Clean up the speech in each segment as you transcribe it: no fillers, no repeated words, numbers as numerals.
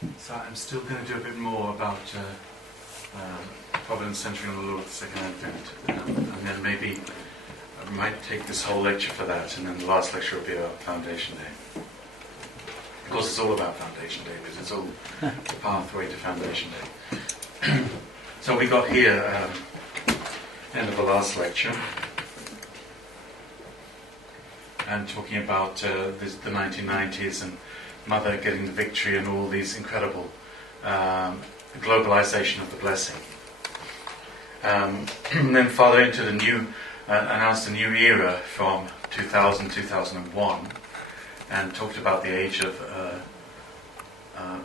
So I'm still going to do a bit more about Providence centering on the Lord, the second Advent, and then maybe I might take this whole lecture for that, and then the last lecture will be about Foundation Day. Of course, it's all about Foundation Day, because it's all the pathway to Foundation Day. So we got here, end of the last lecture, and talking about the 1990s and Mother getting the victory and all these incredible globalization of the blessing. And then Father entered announced a new era from 2000-2001, and talked about the age of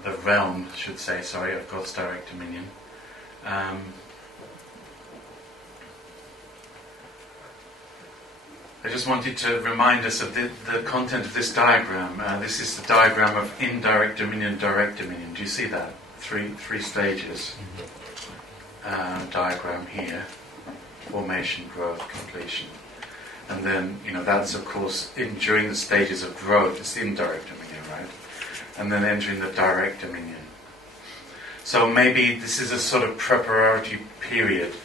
the realm, of God's direct dominion. I just wanted to remind us of the content of this diagram. This is the diagram of indirect dominion, direct dominion. Do you see that? Three stages. Diagram here: formation, growth, completion. And then, that's of course during the stages of growth. It's the indirect dominion, right? And then entering the direct dominion. So maybe this is a sort of preparatory period.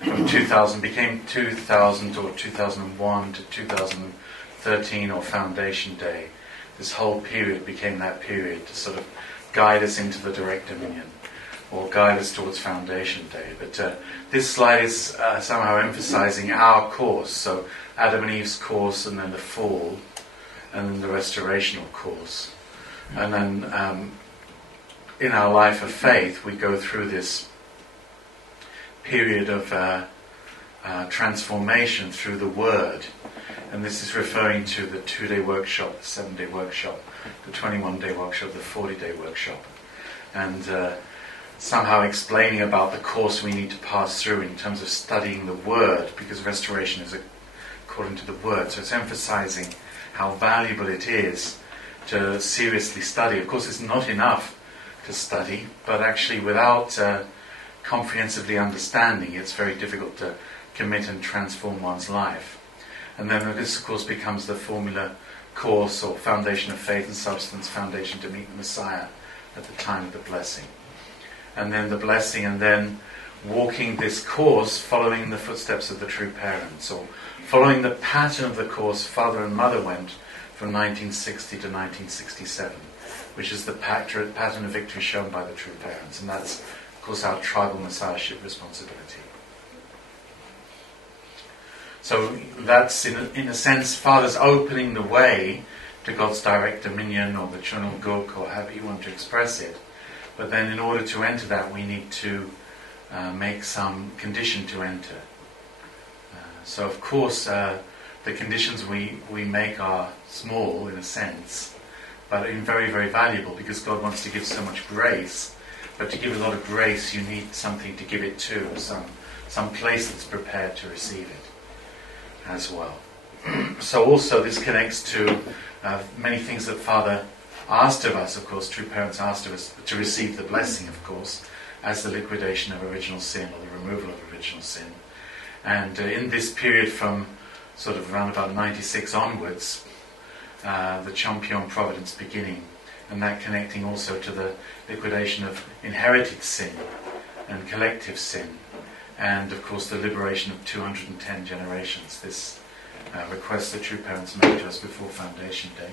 From 2000 became 2000 or 2001 to 2013 or Foundation Day. This whole period became that period to sort of guide us into the direct dominion or guide us towards Foundation Day. But this slide is somehow emphasizing our course. So Adam and Eve's course, and then the fall, and then the restorational course. And then in our life of faith, we go through this period of transformation through the Word. And this is referring to the 2-day workshop, the 7-day workshop, the 21-day workshop, the 40-day workshop. And somehow explaining about the course we need to pass through in terms of studying the Word, because restoration is according to the Word. So it's emphasizing how valuable it is to seriously study. Of course, it's not enough to study, but actually without comprehensively understanding, it's very difficult to commit and transform one's life. And then this, of course, becomes the formula course or foundation of faith and substance, foundation to meet the Messiah at the time of the blessing. And then the blessing, and then walking this course, following the footsteps of the true parents, or following the pattern of the course Father and Mother went from 1960 to 1967, which is the pattern of victory shown by the true parents. And that's, of course, our tribal messiahship responsibility. So that's, in a sense, Father's opening the way to God's direct dominion, or the Chunul Guk, or however you want to express it. But then in order to enter that, we need to make some condition to enter. So of course, the conditions we make are small, in a sense, but very, very valuable, because God wants to give so much grace. But to give a lot of grace, you need something to give it to, some place that's prepared to receive it as well. So also this connects to many things that Father asked of us, of course, true parents asked of us to receive the blessing, of course, as the liquidation of original sin, or the removal of original sin. And in this period from sort of around about 96 onwards, the Champion Providence beginning, and that connecting also to the liquidation of inherited sin and collective sin, and of course the liberation of 210 generations. This request that true parents made to us before Foundation Day.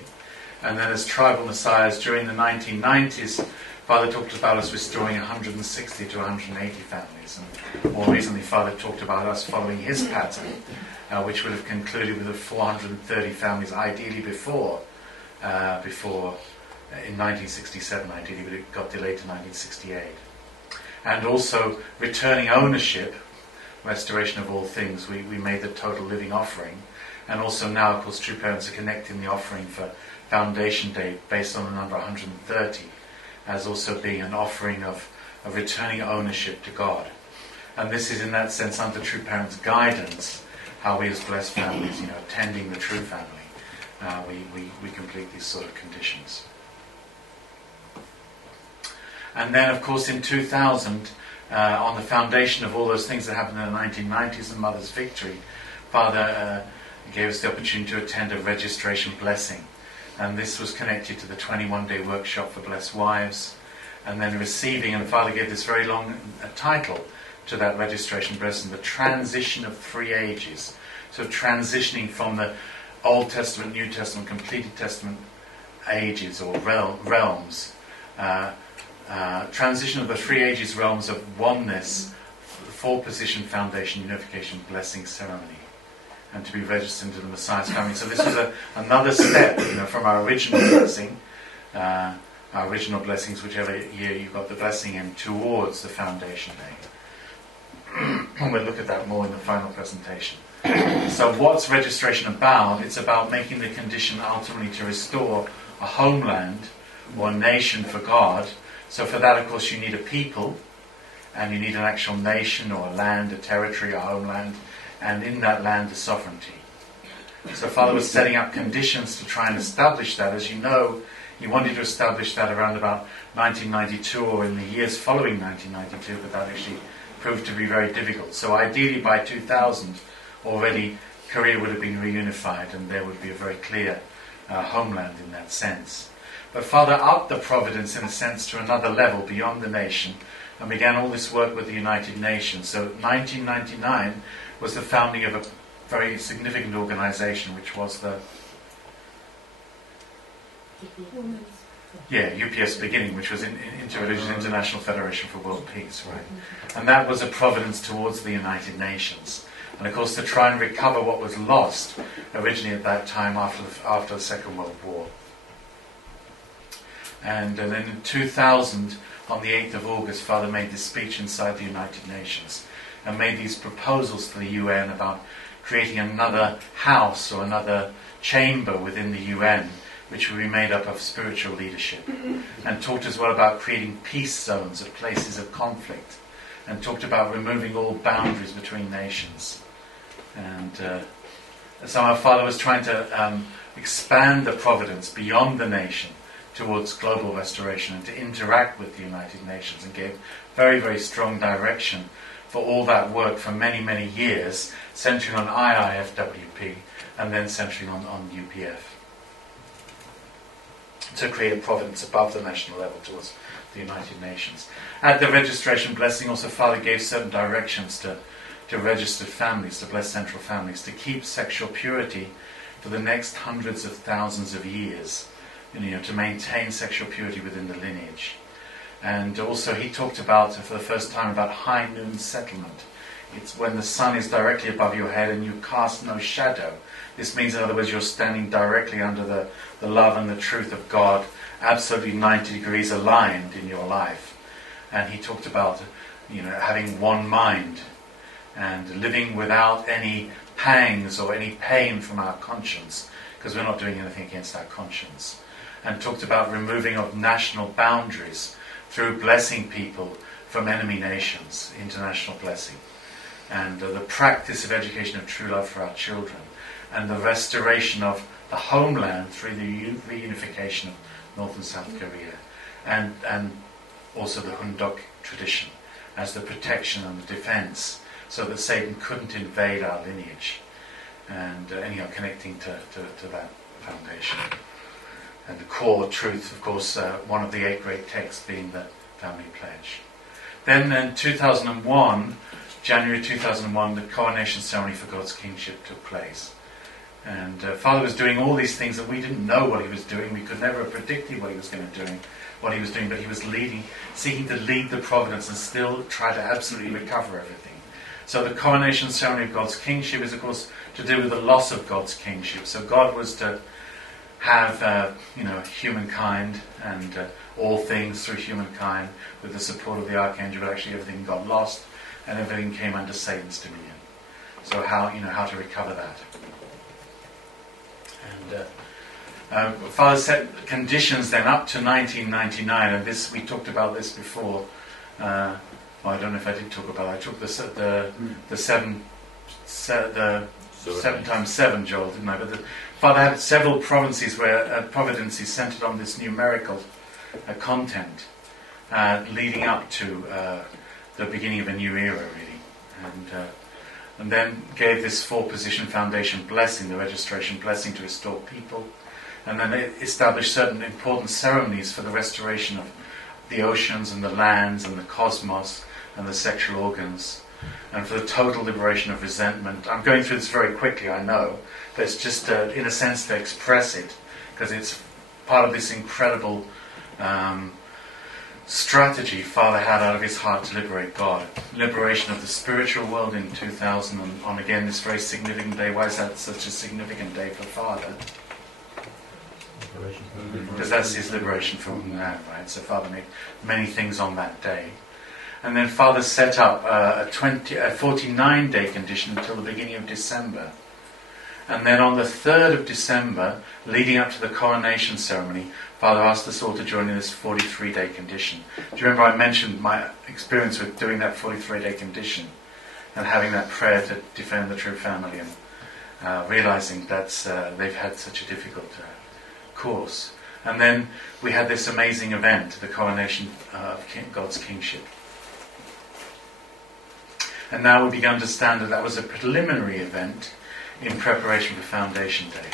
And then as tribal messiahs during the 1990s, Father talked about us restoring 160 to 180 families. And more recently, Father talked about us following his pattern, which would have concluded with the 430 families, ideally before in 1967, ideally, but it got delayed to 1968. And also returning ownership, restoration of all things. We made the total living offering. And also now, of course, true parents are connecting the offering for Foundation Day based on the number 130 as also being an offering of returning ownership to God. And this is in that sense under true parents' guidance, how we as blessed families, attending the true family, we complete these sort of conditions. And then, of course, in 2000, on the foundation of all those things that happened in the 1990s and Mother's victory, Father gave us the opportunity to attend a registration blessing. And this was connected to the 21-day workshop for blessed wives, and then receiving, and Father gave this very long title to that registration blessing, the transition of 3 ages. So transitioning from the Old Testament, New Testament, completed Testament ages or realms. Transition of the 3 ages realms of oneness, 4-position foundation, unification, blessing ceremony, and to be registered into the Messiah's family. So this was another step, from our original blessing, our original blessings, whichever year you got the blessing in, towards the foundation day. And we'll look at that more in the final presentation. So what's registration about? It's about making the condition ultimately to restore a homeland or a nation for God. So for that, of course, you need a people, and you need an actual nation or a land, a territory, a homeland, and in that land, a sovereignty. So Father was setting up conditions to try and establish that. As you know, he wanted to establish that around about 1992 or in the years following 1992, but that actually proved to be very difficult. So ideally by 2000, already Korea would have been reunified and there would be a very clear homeland in that sense. But Father upped the providence in a sense to another level beyond the nation and began all this work with the United Nations. So 1999 was the founding of a very significant organization, which was the UPS beginning, which was Interreligious International Federation for World Peace, right? And that was a providence towards the United Nations. And of course to try and recover what was lost originally at that time after the Second World War. And then in 2000, on the 8th of August, Father made this speech inside the United Nations and made these proposals to the UN about creating another house or another chamber within the UN, which would be made up of spiritual leadership, and talked as well about creating peace zones of places of conflict, and talked about removing all boundaries between nations. And so our Father was trying to expand the providence beyond the nation towards global restoration and to interact with the United Nations, and gave very, very strong direction for all that work for many, many years, centering on IIFWP and then centering on UPF, to create a providence above the national level towards the United Nations. At the registration blessing, also Father gave certain directions to registered families, to blessed central families, to keep sexual purity for the next hundreds of thousands of years, to maintain sexual purity within the lineage. And also he talked about, for the first time, about high noon settlement. It's when the sun is directly above your head and you cast no shadow. This means, in other words, you're standing directly under the love and the truth of God, absolutely 90 degrees aligned in your life. And he talked about, having one mind and living without any pangs or any pain from our conscience, because we're not doing anything against our conscience. And talked about removing of national boundaries through blessing people from enemy nations, international blessing, and the practice of education of true love for our children, and the restoration of the homeland through the reunification of North and South Korea, and also the Hundok tradition as the protection and the defense, so that Satan couldn't invade our lineage, and connecting to that foundation. And the core truth, of course, one of the 8 great texts being the family pledge. Then in 2001, January 2001, the coronation ceremony for God's kingship took place. And Father was doing all these things that we didn't know what he was doing. We could never have predicted what he was going to do, what he was doing, but he was seeking to lead the providence and still try to absolutely recover everything. So the coronation ceremony of God's kingship is, of course, to do with the loss of God's kingship. So God was to have, humankind and all things through humankind with the support of the archangel, but actually everything got lost and everything came under Satan's dominion. So how to recover that? And Father set conditions then up to 1999, and this we talked about this before. I don't know if I did talk about it. I took the 7 times 7, Joel, didn't I? But Father had several providences centered on this numerical content, leading up to the beginning of a new era, really, and then gave this 4-position foundation blessing, the registration blessing, to restore people, and then it established certain important ceremonies for the restoration of the oceans and the lands and the cosmos and the sexual organs, and for the total liberation of resentment. I'm going through this very quickly, I know, but it's just, in a sense, to express it, because it's part of this incredible strategy Father had out of his heart to liberate God. Liberation of the spiritual world in 2000 on again this very significant day. Why is that such a significant day for Father? Because that's his liberation from now, right? So Father made many things on that day. And then Father set up a 49-day condition until the beginning of December. And then on the 3rd of December, leading up to the coronation ceremony, Father asked us all to join in this 43-day condition. Do you remember I mentioned my experience with doing that 43-day condition and having that prayer to defend the true family, and realizing that they've had such a difficult course. And then we had this amazing event, the coronation of God's kingship. And now we begin to understand that that was a preliminary event in preparation for Foundation Day.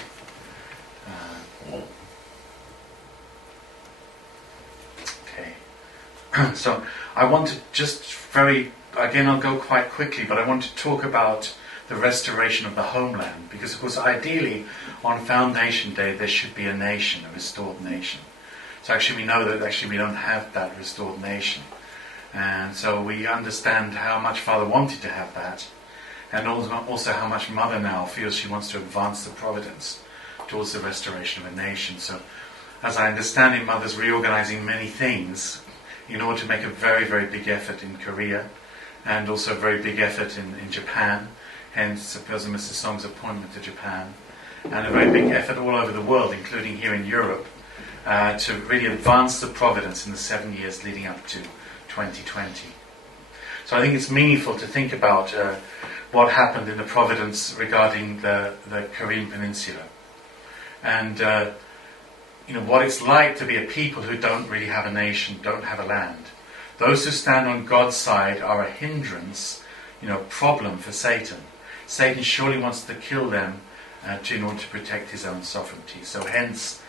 So I want to just again I'll go quite quickly, but I want to talk about the restoration of the homeland, because of course ideally on Foundation Day there should be a nation, a restored nation. So actually we know that actually we don't have that restored nation. And so we understand how much Father wanted to have that, and also how much Mother now feels she wants to advance the providence towards the restoration of a nation. So as I understand it, Mother's reorganizing many things in order to make a very, very big effort in Korea, and also a very big effort in Japan, hence because of Mr. Song's appointment to Japan, and a very big effort all over the world, including here in Europe, to really advance the providence in the 7 years leading up to 2020. So I think it's meaningful to think about what happened in the providence regarding the Korean Peninsula, and what it's like to be a people who don't really have a nation, don't have a land. Those who stand on God's side are a hindrance, problem for Satan. Satan surely wants to kill them in order to protect his own sovereignty. So hence,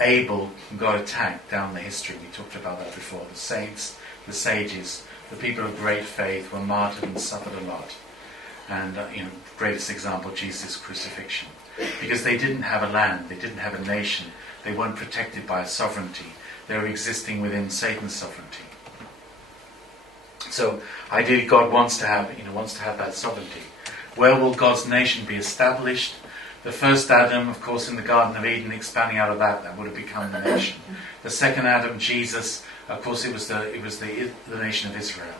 Abel got attacked down the history. We talked about that before. The saints, the sages, the people of great faith were martyred and suffered a lot. And, greatest example, Jesus' crucifixion. Because they didn't have a land, they didn't have a nation, they weren't protected by a sovereignty. They were existing within Satan's sovereignty. So, ideally, God wants to have that sovereignty. Where will God's nation be established? The first Adam, of course, in the Garden of Eden, expanding out of that would have become the nation. The second Adam, Jesus, of course, it was the nation of Israel.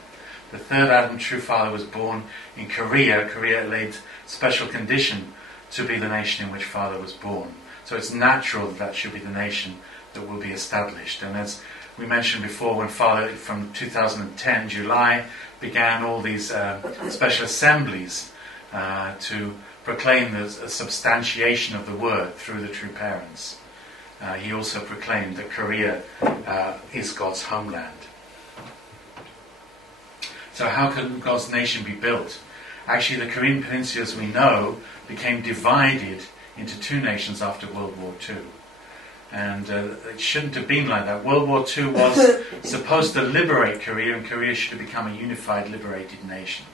The third Adam, true Father, was born in Korea. Korea laid special condition to be the nation in which Father was born. So it's natural that should be the nation that will be established. And as we mentioned before, when Father, from 2010, July, began all these special assemblies to proclaim the substantiation of the word through the true parents, he also proclaimed that Korea is God's homeland. So how can God's nation be built? Actually, the Korean Peninsula, as we know, became divided into two nations after World War II. And it shouldn't have been like that. World War II was supposed to liberate Korea, and Korea should have become a unified, liberated nation.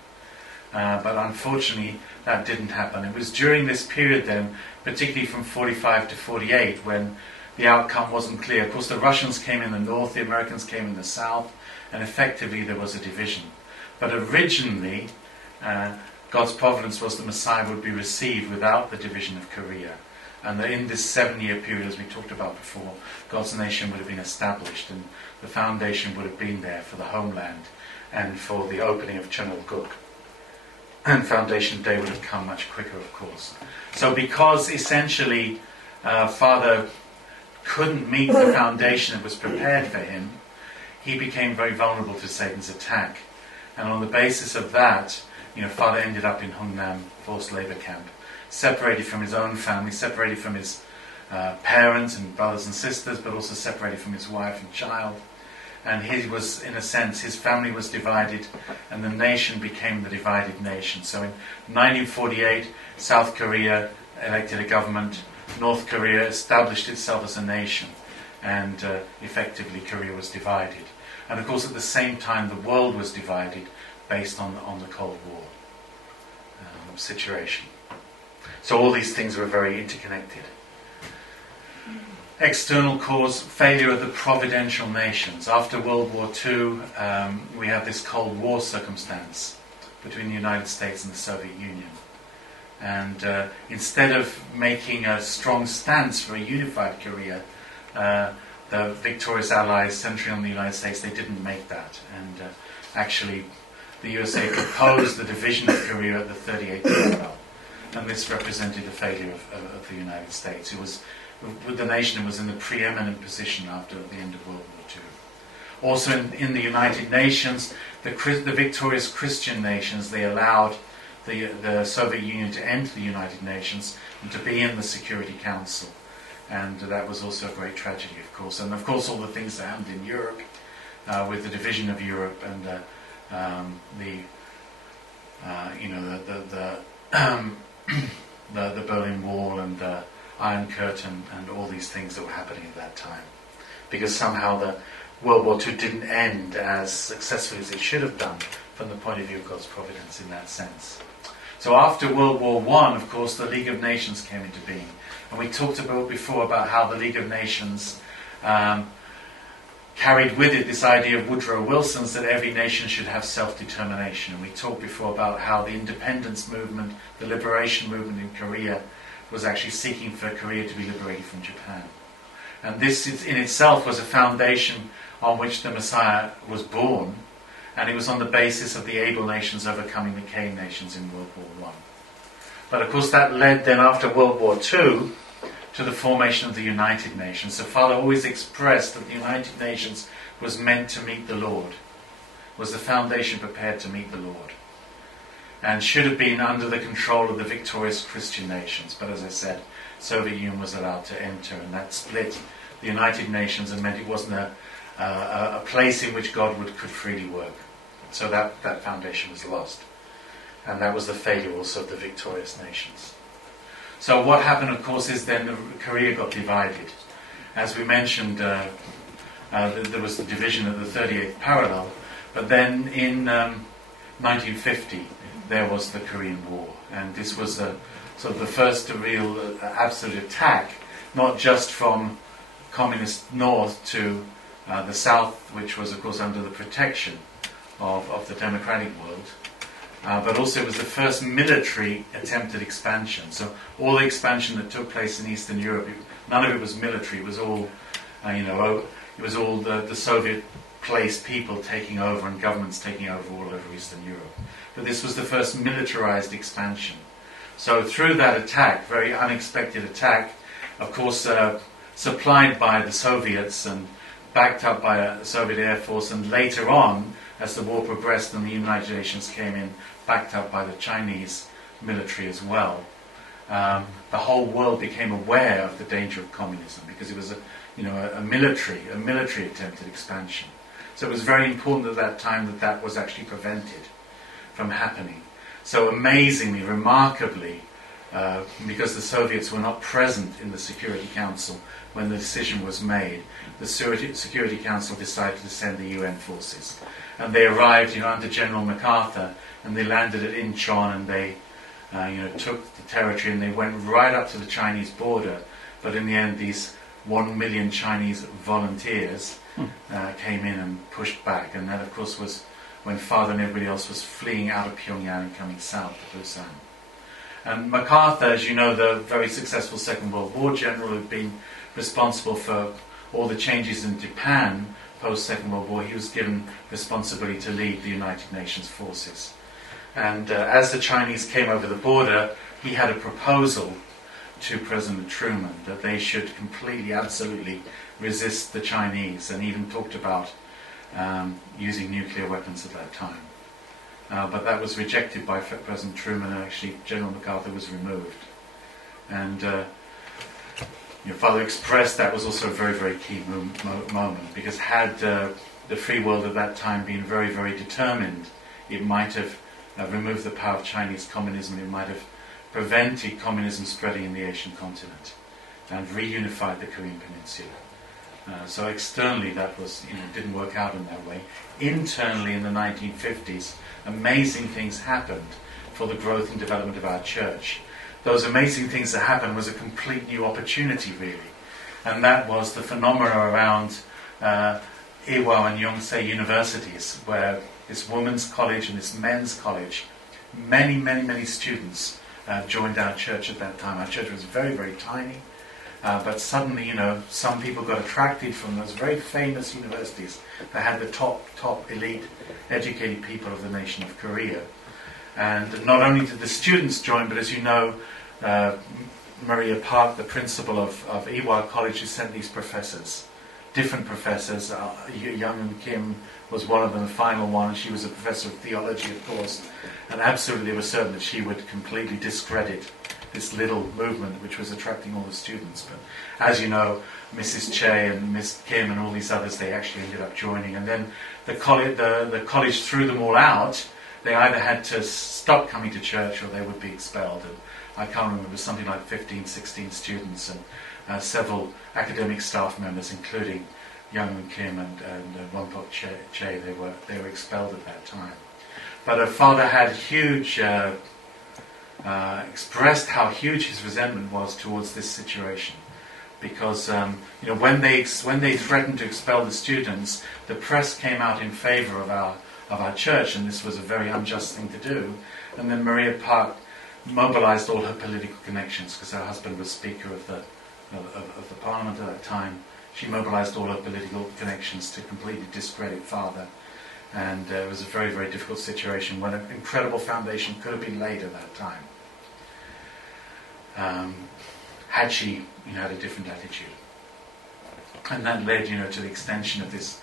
But unfortunately, that didn't happen. It was during this period then, particularly from 45 to 48, when the outcome wasn't clear. Of course, the Russians came in the north, the Americans came in the south, and effectively there was a division. But originally, God's providence was the Messiah would be received without the division of Korea. And that in this 7-year period, as we talked about before, God's nation would have been established, and the foundation would have been there for the homeland and for the opening of Cheonil-guk. And Foundation Day would have come much quicker, of course. So because essentially Father couldn't meet the foundation that was prepared for him, he became very vulnerable to Satan's attack. And on the basis of that, Father ended up in Homeland forced labor camp, separated from his own family, separated from his parents and brothers and sisters, but also separated from his wife and child. And he was, in a sense, his family was divided, and the nation became the divided nation. So in 1948, South Korea elected a government, North Korea established itself as a nation. and effectively Korea was divided. And of course at the same time the world was divided based on the Cold War situation. So all these things were very interconnected. External cause, failure of the providential nations. After World War II, we have this Cold War circumstance between the United States and the Soviet Union. And instead of making a strong stance for a unified Korea, the victorious allies centering on the United States, they didn't make that. And actually, the USA proposed the division of Korea at the 38th parallel. And this represented the failure of the United States. It was with the nation that was in the preeminent position after the end of World War II. Also in the United Nations, the victorious Christian nations, they allowed the Soviet Union to enter the United Nations and to be in the Security Council. And that was also a great tragedy, of course. And of course all the things that happened in Europe, with the division of Europe and the Berlin Wall and the Iron Curtain and all these things that were happening at that time. Because somehow the World War II didn't end as successfully as it should have done from the point of view of God's providence in that sense. So after World War I, of course, the League of Nations came into being. And we talked about before about how the League of Nations carried with it this idea of Woodrow Wilson's that every nation should have self-determination. And we talked before about how the independence movement, the liberation movement in Korea, was actually seeking for Korea to be liberated from Japan. And this in itself was a foundation on which the Messiah was born, and it was on the basis of the able nations overcoming the cave nations in World War I. But of course that led then after World War II to the formation of the United Nations. So Father always expressed that the United Nations was meant to meet the Lord, was the foundation prepared to meet the Lord, and should have been under the control of the victorious Christian nations. But as I said, Soviet Union was allowed to enter, and that split the United Nations and meant it wasn't a place in which God could freely work. So that foundation was lost. And that was the failure also of the victorious nations. So what happened, of course, is then Korea got divided. As we mentioned, there was the division at the 38th parallel, but then in 1950 there was the Korean War, and this was sort of the first real absolute attack, not just from communist north to the south, which was of course under the protection of the democratic world, but also it was the first military attempted expansion. So all the expansion that took place in Eastern Europe, none of it was military. It was all, it was all the Soviet-placed people taking over and governments taking over all over Eastern Europe. But this was the first militarized expansion. So through that attack, very unexpected attack, of course supplied by the Soviets and backed up by a Soviet Air Force, and later on, as the war progressed and the United Nations came in, backed up by the Chinese military as well, the whole world became aware of the danger of communism, because it was a military attempted expansion. So it was very important at that time that was actually prevented from happening. So amazingly, remarkably, because the Soviets were not present in the Security Council when the decision was made, the Security Council decided to send the UN forces. And they arrived, under General MacArthur, and they landed at Incheon, and they, took the territory, and they went right up to the Chinese border. But in the end, these 1 million Chinese volunteers came in and pushed back. And that, of course, was when Father and everybody else was fleeing out of Pyongyang and coming south to Busan. And MacArthur, as you know, the very successful Second World War general who'd been responsible for all the changes in Japan post-Second World War, he was given responsibility to lead the United Nations forces. And as the Chinese came over the border, he had a proposal to President Truman that they should completely, absolutely resist the Chinese, and even talked about using nuclear weapons at that time. But that was rejected by President Truman, and actually General MacArthur was removed. And your Father expressed that was also a very, very key moment, because had the free world at that time been very, very determined, it might have removed the power of Chinese communism. It might have prevented communism spreading in the Asian continent and reunified the Korean Peninsula. So externally that was, didn't work out in that way. Internally in the 1950s, amazing things happened for the growth and development of our church. Those amazing things that happened was a complete new opportunity, really. And that was the phenomena around Iwa and Yonsei universities, where this women's college and this men's college, many students joined our church at that time. Our church was very, very tiny. But suddenly, some people got attracted from those very famous universities that had the top elite educated people of the nation of Korea. And not only did the students join, but as you know, Maria Park, the principal of Ewha College, has sent these professors, different professors. Young Kim was one of them, the final one. She was a professor of theology, of course, and absolutely they were certain that she would completely discredit this little movement which was attracting all the students. But as you know, Mrs. Che and Miss Kim and all these others, they actually ended up joining. And then the college threw them all out. They either had to stop coming to church or they would be expelled. And I can't remember, it was something like 15, 16 students and several academic staff members, including Young Kim and Wonpok Che. They were expelled at that time. But her father had expressed how huge his resentment was towards this situation, because when they threatened to expel the students, the press came out in favour of our church, and this was a very unjust thing to do. And then Maria Park mobilised all her political connections, because her husband was Speaker of the Parliament at that time. She mobilised all her political connections to completely discredit father. And it was a very, very difficult situation when an incredible foundation could have been laid at that time. Had she had a different attitude. And that led to the extension of this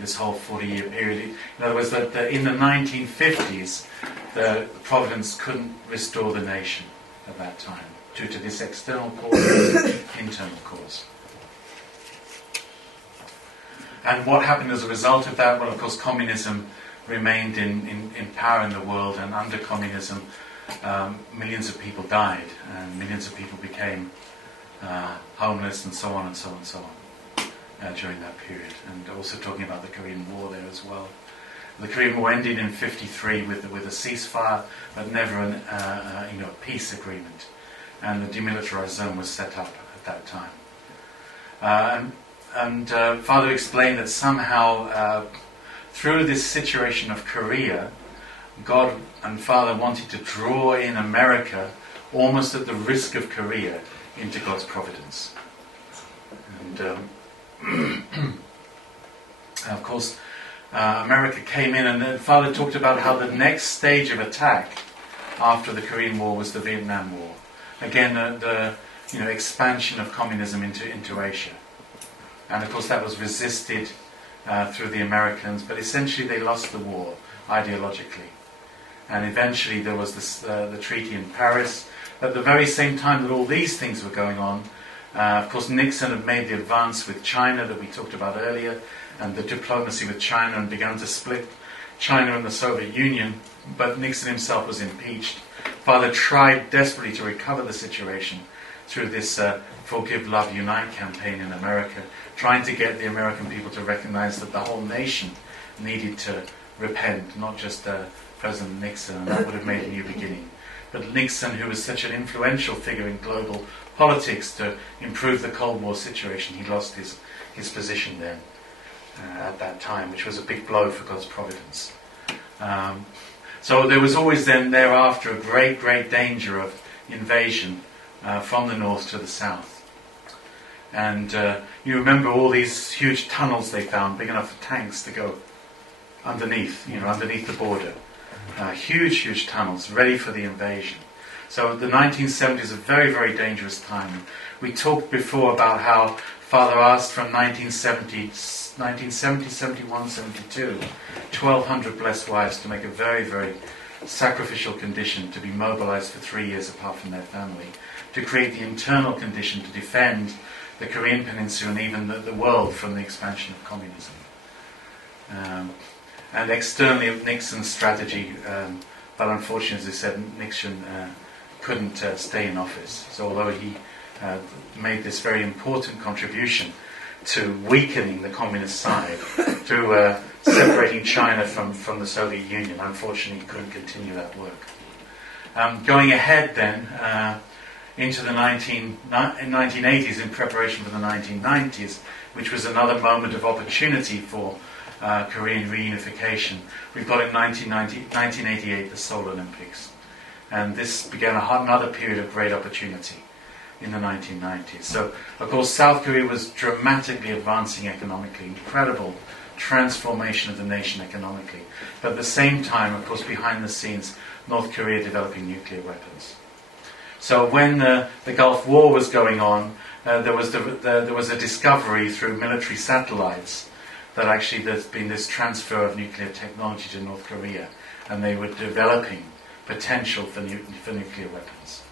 this whole 40-year period. In other words, that in the 1950s, the Providence couldn't restore the nation at that time due to this external cause, internal cause. And what happened as a result of that? Well, of course, communism remained in power in the world, and under communism, millions of people died, and millions of people became homeless, and so on and so on and so on during that period. And also talking about the Korean War there as well. The Korean War ended in '53 with a ceasefire, but never a peace agreement. And the demilitarized zone was set up at that time. And Father explained that somehow through this situation of Korea, God and Father wanted to draw in America, almost at the risk of Korea, into God's providence. And of course, America came in, and then Father talked about how the next stage of attack after the Korean War was the Vietnam War. Again, the expansion of communism into Asia. And of course that was resisted through the Americans, but essentially they lost the war ideologically. And eventually there was the treaty in Paris. At the very same time that all these things were going on, of course Nixon had made the advance with China that we talked about earlier, and the diplomacy with China, and began to split China and the Soviet Union, but Nixon himself was impeached. Father tried desperately to recover the situation through this Forgive, Love, Unite campaign in America, trying to get the American people to recognize that the whole nation needed to repent, not just President Nixon, and that would have made a new beginning. But Nixon, who was such an influential figure in global politics to improve the Cold War situation, he lost his position then at that time, which was a big blow for God's providence. So there was always then thereafter a great danger of invasion from the north to the south. And you remember all these huge tunnels they found, big enough for tanks to go underneath the border. Huge tunnels ready for the invasion. So the 1970s is a very, very dangerous time. We talked before about how Father asked from 1970, 71, 72, 1,200 blessed wives to make a very, very sacrificial condition to be mobilized for 3 years apart from their family, to create the internal condition to defend the Korean Peninsula and even the world from the expansion of communism. And externally, Nixon's strategy, but unfortunately, as I said, Nixon couldn't stay in office. So although he made this very important contribution, to weakening the communist side through separating China from the Soviet Union. Unfortunately, he couldn't continue that work. Going ahead then into the 1980s in preparation for the 1990s, which was another moment of opportunity for Korean reunification. We've got in 1988 the Seoul Olympics. And this began another period of great opportunity in the 1990s. So, of course, South Korea was dramatically advancing economically, incredible transformation of the nation economically. But at the same time, of course, behind the scenes, North Korea developing nuclear weapons. So when the Gulf War was going on, there was a discovery through military satellites that actually there's been this transfer of nuclear technology to North Korea, and they were developing potential for nuclear weapons.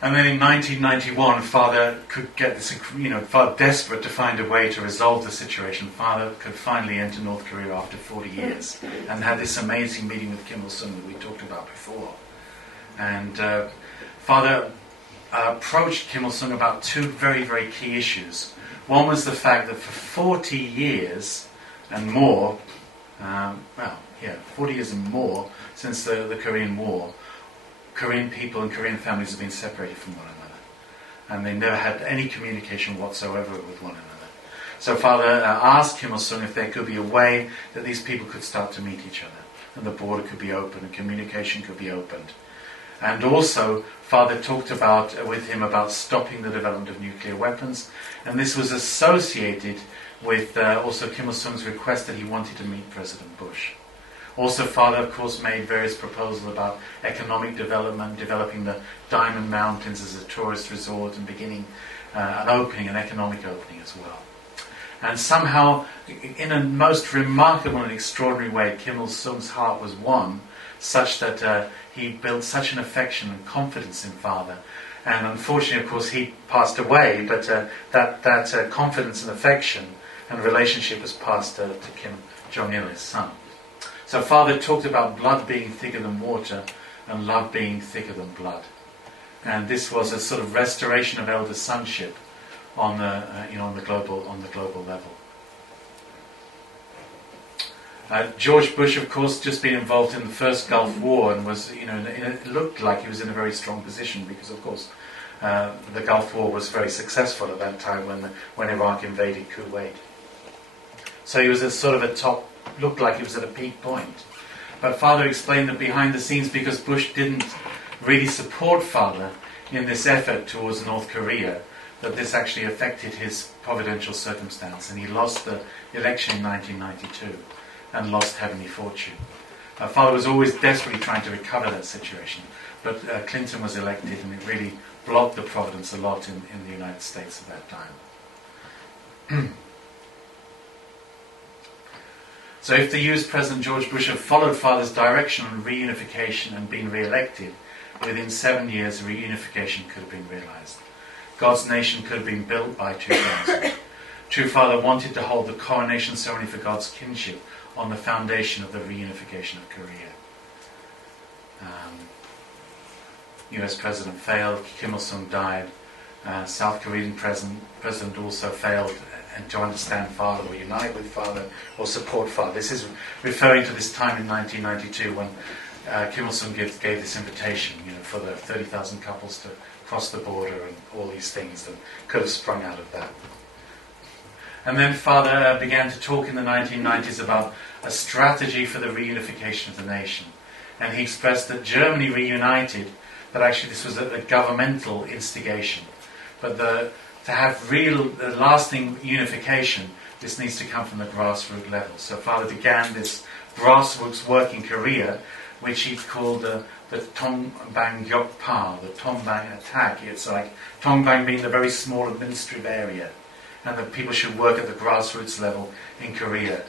And then in 1991, Father could get this, Father desperate to find a way to resolve the situation. Father could finally enter North Korea after 40 years and had this amazing meeting with Kim Il-sung that we talked about before. And Father approached Kim Il-sung about two very, very key issues. One was the fact that for 40 years and more, 40 years and more since the Korean War, Korean people and Korean families have been separated from one another, and they never had any communication whatsoever with one another. So Father asked Kim Il-sung if there could be a way that these people could start to meet each other, and the border could be open, and communication could be opened. And also, Father talked with him about stopping the development of nuclear weapons, and this was associated with also Kim Il-sung's request that he wanted to meet President Bush. Also, Father, of course, made various proposals about economic development, developing the Diamond Mountains as a tourist resort, and beginning an economic opening as well. And somehow, in a most remarkable and extraordinary way, Kim Il-sung's heart was won, such that he built such an affection and confidence in Father. And unfortunately, of course, he passed away, but that confidence and affection and relationship was passed to Kim Jong-il, his son. So Father talked about blood being thicker than water and love being thicker than blood. And this was a sort of restoration of elder sonship on the global level. George Bush, of course, just been involved in the first Gulf War and was, it looked like he was in a very strong position because, of course, the Gulf War was very successful at that time when Iraq invaded Kuwait. So he was looked like he was at a peak point. But Father explained that behind the scenes, because Bush didn't really support Father in this effort towards North Korea, that this actually affected his providential circumstance, and he lost the election in 1992 and lost heavenly fortune. Father was always desperately trying to recover that situation, but Clinton was elected, and it really blocked the providence a lot in the United States at that time. So if the US President George Bush had followed Father's direction on reunification and been re-elected, within 7 years reunification could have been realized. God's nation could have been built by 2000. True Father wanted to hold the coronation ceremony for God's kinship on the foundation of the reunification of Korea. US President failed, Kim Il-sung died, South Korean President also failed, and to understand Father or unite with Father or support Father. This is referring to this time in 1992 when Kim Il-sung gave this invitation, for the 30,000 couples to cross the border and all these things that could have sprung out of that. And then Father began to talk in the 1990s about a strategy for the reunification of the nation. And he expressed that Germany reunited, but actually this was a governmental instigation. But to have real, lasting unification, this needs to come from the grassroots level. So Father began this grassroots work in Korea, which he called the Tongbang Gyokpa, the Tongbang attack. It's like Tongbang being the very small administrative area, and that people should work at the grassroots level in Korea,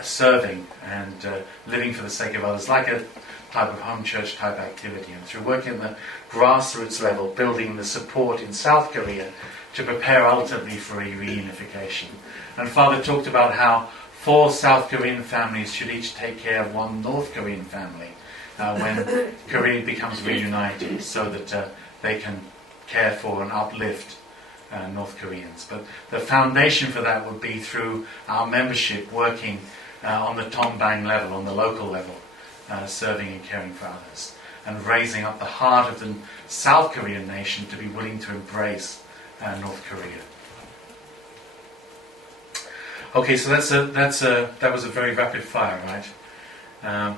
serving and living for the sake of others, like a type of home church type activity. And through working at the grassroots level, building the support in South Korea to prepare ultimately for a reunification. And Father talked about how 4 South Korean families should each take care of 1 North Korean family when Korea becomes reunited, so that they can care for and uplift North Koreans. But the foundation for that would be through our membership working on the Tongbang level, on the local level, serving and caring for others, and raising up the heart of the South Korean nation to be willing to embrace North Korea. Okay, so that was a very rapid fire, right?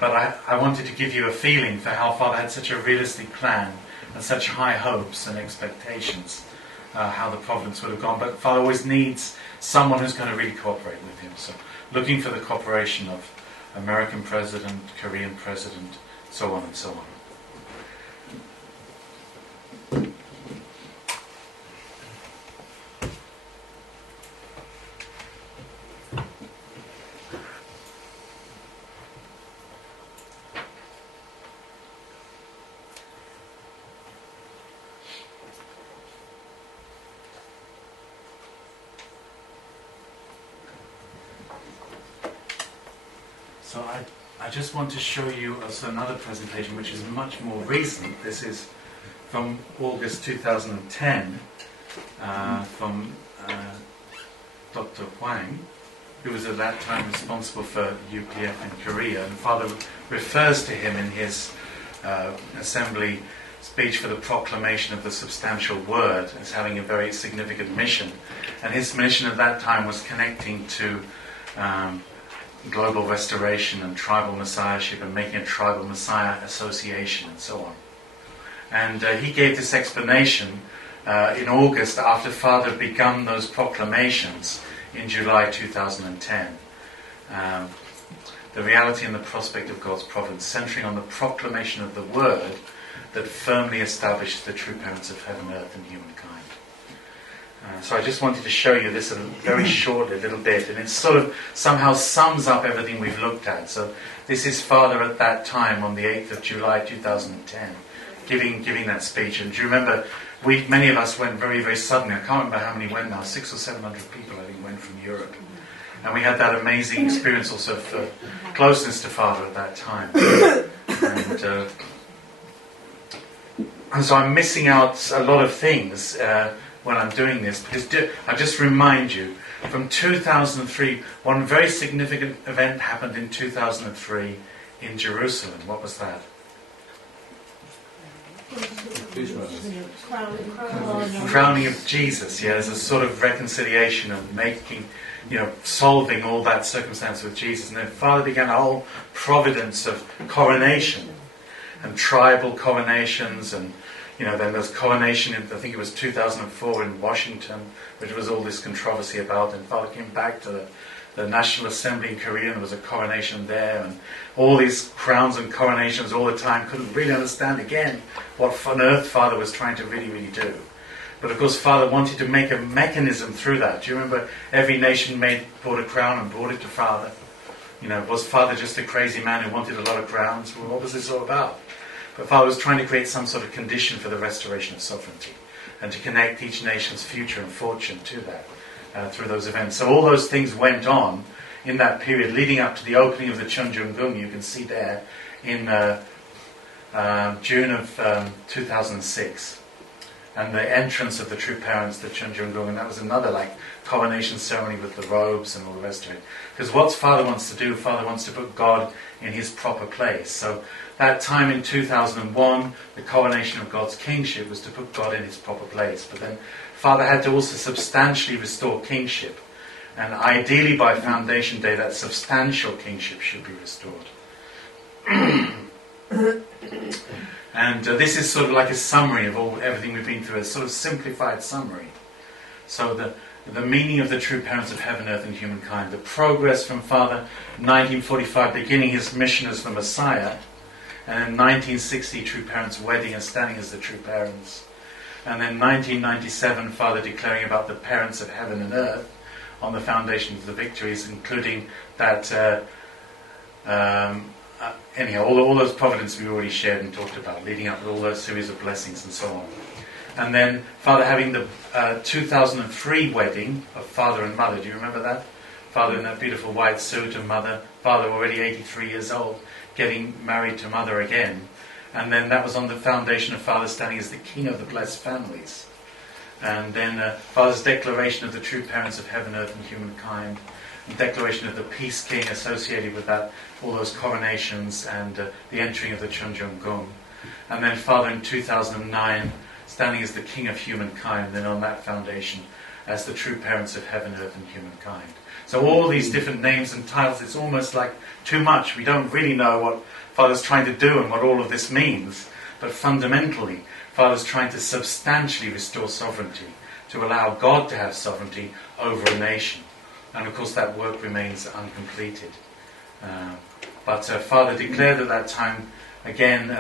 But I wanted to give you a feeling for how Father had such a realistic plan and such high hopes and expectations, how the providence would have gone. But Father always needs someone who's going to really cooperate with him. So looking for the cooperation of American president, Korean president, so on and so on. So I just want to show you another presentation which is much more recent. This is from August 2010 from Dr. Hwang, who was at that time responsible for UPF in Korea. And Father refers to him in his assembly speech for the proclamation of the substantial word as having a very significant mission. And his mission at that time was connecting to global restoration and tribal messiahship and making a tribal messiah association and so on. And he gave this explanation in August after Father had begun those proclamations in July 2010. The reality and the prospect of God's providence, centering on the proclamation of the word that firmly establishes the true parents of heaven, earth and humankind. So I just wanted to show you this very shortly, a little bit, and it sort of somehow sums up everything we've looked at. So this is Father at that time on the 8th of July 2010, giving that speech. And do you remember, many of us went very, very suddenly. I can't remember how many went now, 600 or 700 people I think went from Europe. And we had that amazing experience also for closeness to Father at that time. And so I'm missing out a lot of things when I'm doing this, because I just remind you, from 2003, one very significant event happened in 2003 in Jerusalem. What was that? Crowning of Jesus, yeah, as a sort of reconciliation of making, solving all that circumstance with Jesus. And then Father began a whole providence of coronation and tribal coronations, and then there's coronation in, I think it was 2004 in Washington, which was all this controversy about, and Father came back to the National Assembly in Korea, and there was a coronation there, and all these crowns and coronations all the time. Couldn't really understand again what on earth Father was trying to really, really do. But of course Father wanted to make a mechanism through that. Do you remember every nation brought a crown and brought it to Father? Was Father just a crazy man who wanted a lot of crowns? Well, what was this all about? But Father was trying to create some sort of condition for the restoration of sovereignty and to connect each nation's future and fortune to that through those events. So all those things went on in that period leading up to the opening of the Cheonjeongung. You can see there in June of 2006. And the entrance of the true parents to Cheonjeongung, and that was another coronation ceremony with the robes and all the rest of it. Because what Father wants to do, Father wants to put God in his proper place. So that time in 2001, the coronation of God's kingship was to put God in his proper place. But then Father had to also substantially restore kingship. And ideally by Foundation Day, that substantial kingship should be restored. And this is sort of like a summary of everything we've been through, a sort of simplified summary. So the meaning of the true parents of heaven, earth and humankind, the progress from Father 1945 beginning his mission as the Messiah, and then 1960 true parents wedding and standing as the true parents, and then 1997 Father declaring about the parents of heaven and earth on the foundation of the victories, including that all those providence we already shared and talked about, leading up to all those series of blessings and so on. And then Father having the 2003 wedding of Father and Mother. Do you remember that? Father in that beautiful white suit, and Mother, Father already 83 years old, getting married to Mother again. And then that was on the foundation of Father standing as the king of the blessed families. And then Father's declaration of the true parents of heaven, earth and humankind. And declaration of the peace king associated with that, all those coronations and the entering of the Chunjung. And then Father in 2009 standing as the king of humankind, and then on that foundation as the true parents of heaven, earth and humankind. So all these different names and titles, it's almost like too much. We don't really know what Father's trying to do and what all of this means. But fundamentally, Father's trying to substantially restore sovereignty, to allow God to have sovereignty over a nation. And of course that work remains uncompleted. But Father declared at that time, again,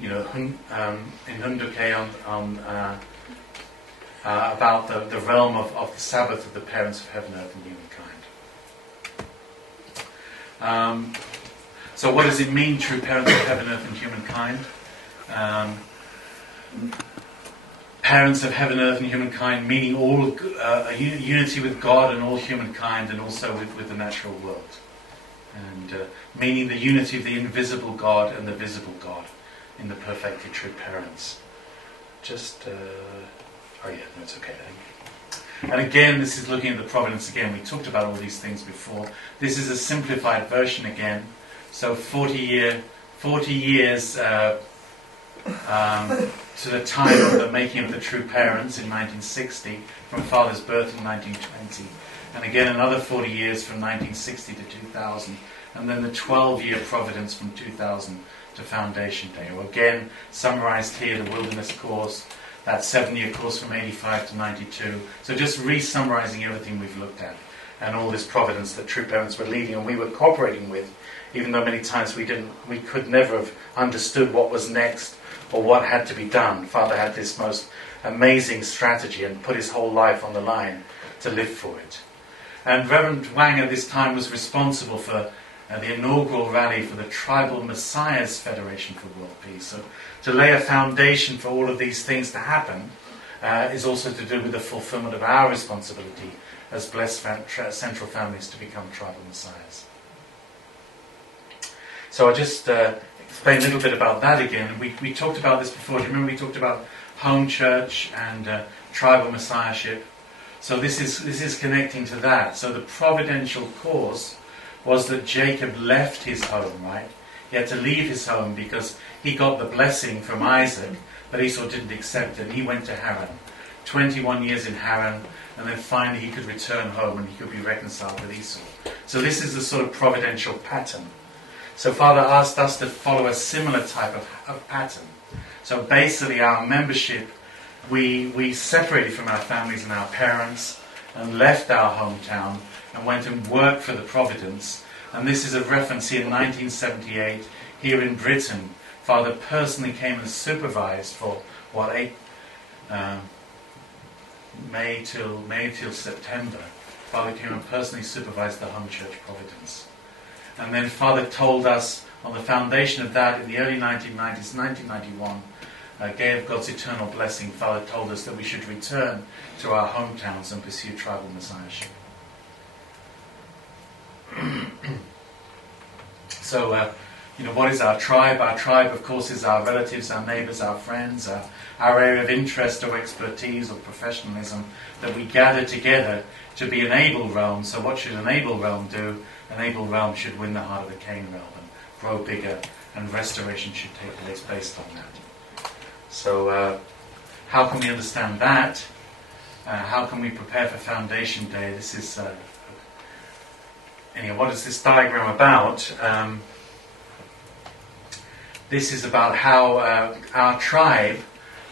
in Hunduke about the realm of the Sabbath of the parents of heaven, earth and humankind. So what does it mean, true parents of heaven, earth and humankind? Parents of heaven, earth and humankind, meaning all a unity with God and all humankind, and also with the natural world. And meaning the unity of the invisible God and the visible God in the perfectly true parents. It's okay, I think. And again, this is looking at the providence again. We talked about all these things before. This is a simplified version again. So 40 years to the time of the making of the true parents in 1960, from Father's birth in 1920. And again another 40 years from 1960 to 2000. And then the 12-year providence from 2000 to Foundation Day. Or again, summarized here, the Wilderness course, that 7-year course from 85 to 92. So just re-summarizing everything we've looked at. And all this providence that true parents were leading and we were cooperating with, even though many times we could never have understood what was next or what had to be done. Father had this most amazing strategy and put his whole life on the line to live for it. And Reverend Wang at this time was responsible for the inaugural rally for the Tribal Messiahs Federation for World Peace. So to lay a foundation for all of these things to happen is also to do with the fulfillment of our responsibility as blessed central families to become tribal messiahs. So I'll just explain a little bit about that again. We talked about this before. Do you remember we talked about home church and tribal messiahship? So this is connecting to that. So the providential cause was that Jacob left his home, right? He had to leave his home because he got the blessing from Isaac, but Esau didn't accept it. He went to Haran. 21 years in Haran, and then finally he could return home and he could be reconciled with Esau. So this is the sort of providential pattern. So Father asked us to follow a similar type of pattern. So basically our membership, we separated from our families and our parents and left our hometown and went and worked for the Providence. And this is a reference here in 1978, here in Britain. Father personally came and supervised for, May till September. Father came and personally supervised the home church Providence. And then Father told us on the foundation of that in the early 1990s, 1991, gave God's eternal blessing. Father told us that we should return to our hometowns and pursue tribal messiahship. So, what is our tribe? Our tribe, of course, is our relatives, our neighbours, our friends, our area of interest or expertise or professionalism that we gather together to be an able realm. So what should an able realm do? An able realm should win the heart of the Cain realm and grow bigger, and restoration should take place based on that. So how can we understand that? How can we prepare for Foundation Day? This is... what is this diagram about? This is about how our tribe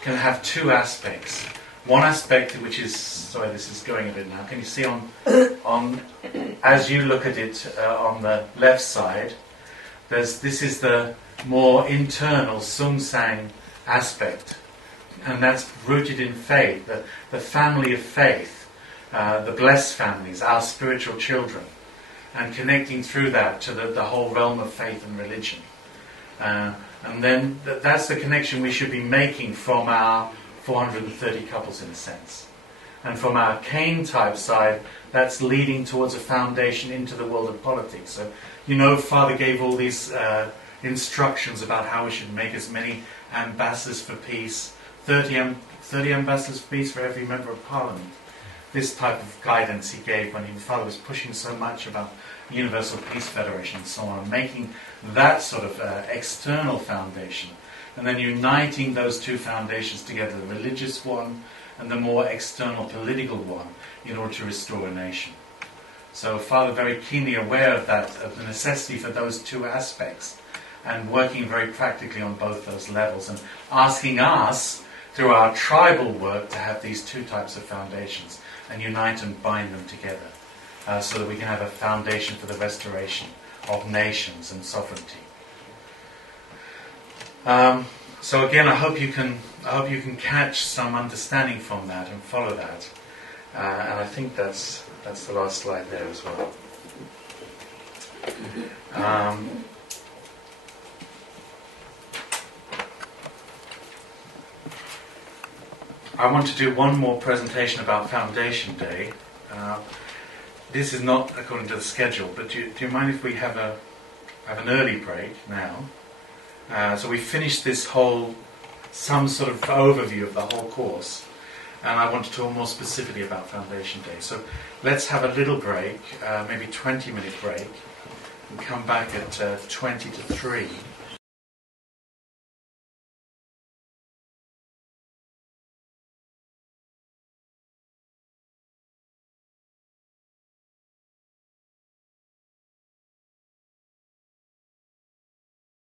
can have two aspects. One aspect which is... Sorry, this is going a bit now. Can you see on as you look at it on the left side, this is the more internal Sung Sang aspect. And that's rooted in faith, the family of faith, the blessed families, our spiritual children. And connecting through that to the whole realm of faith and religion. And then that's the connection we should be making from our 430 couples in a sense. And from our Cain type side, that's leading towards a foundation into the world of politics. So, Father gave all these instructions about how we should make as many ambassadors for peace, 30 ambassadors for peace for every member of parliament. This type of guidance he gave when his father was pushing so much about Universal Peace Federation and so on, making that sort of external foundation, and then uniting those two foundations together, the religious one and the more external political one, in order to restore a nation. So Father very keenly aware of that, of the necessity for those two aspects, and working very practically on both those levels, and asking us, through our tribal work, to have these two types of foundations, and unite and bind them together, so that we can have a foundation for the restoration of nations and sovereignty. So again, I hope you can catch some understanding from that and follow that. And I think that's the last slide there as well. I want to do one more presentation about Foundation Day. This is not according to the schedule, but do you mind if we have an early break now? So we finished this some sort of overview of the whole course, and I want to talk more specifically about Foundation Day. So let's have a little break, maybe 20-minute break, and come back at 20 to 3.